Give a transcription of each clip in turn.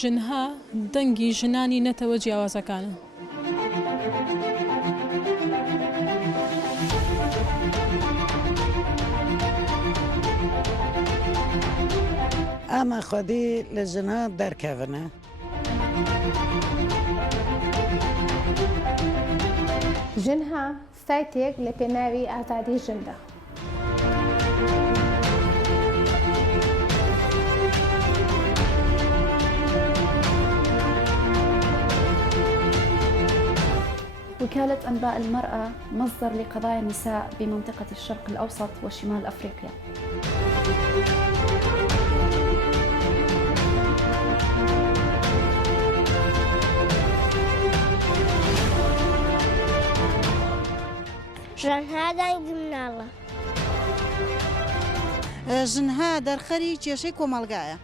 ژنها دەنگی ژنانی نەتەوە جیاوازەکانن. ئەمە خودی لە ژنە دەرکەونە. ژنها سایتێک لە پێناوی ئازادی ژندا. وكالة أنباء المرأة مصدر لقضايا النساء بمنطقة الشرق الأوسط وشمال أفريقيا. ژنها دەنگی مناڵە. ژنها دەرخەری کێشەی کۆمەڵگایە.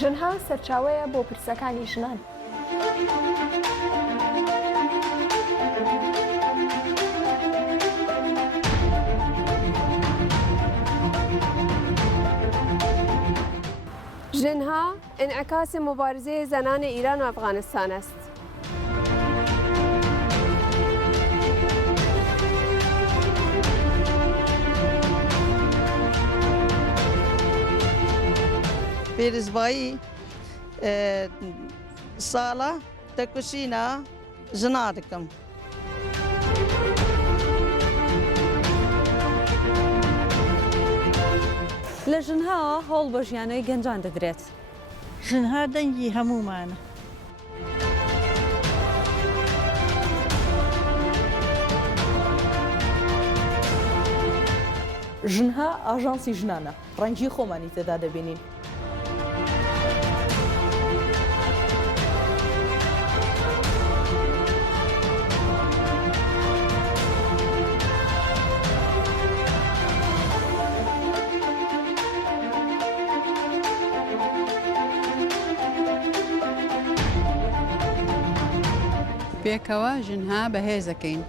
ژنها سەرچاوەیە بۆ پرسەکانی ژنان. ژنها انعکاس مبارزه زنان ایران و افغانستان است. پێرزبایی ساڵە دەکوشینە ژنا دکم. لە ژنها هەوڵ بە ژیانەی گەنجان دەدرێت. ژنها دەنگی هەمومانە. ژنها ئاژانسی ژنانە، ڕەنگی خۆمانی تێدا دەبینین. پێکەوە ژنها بەهێزەکەین.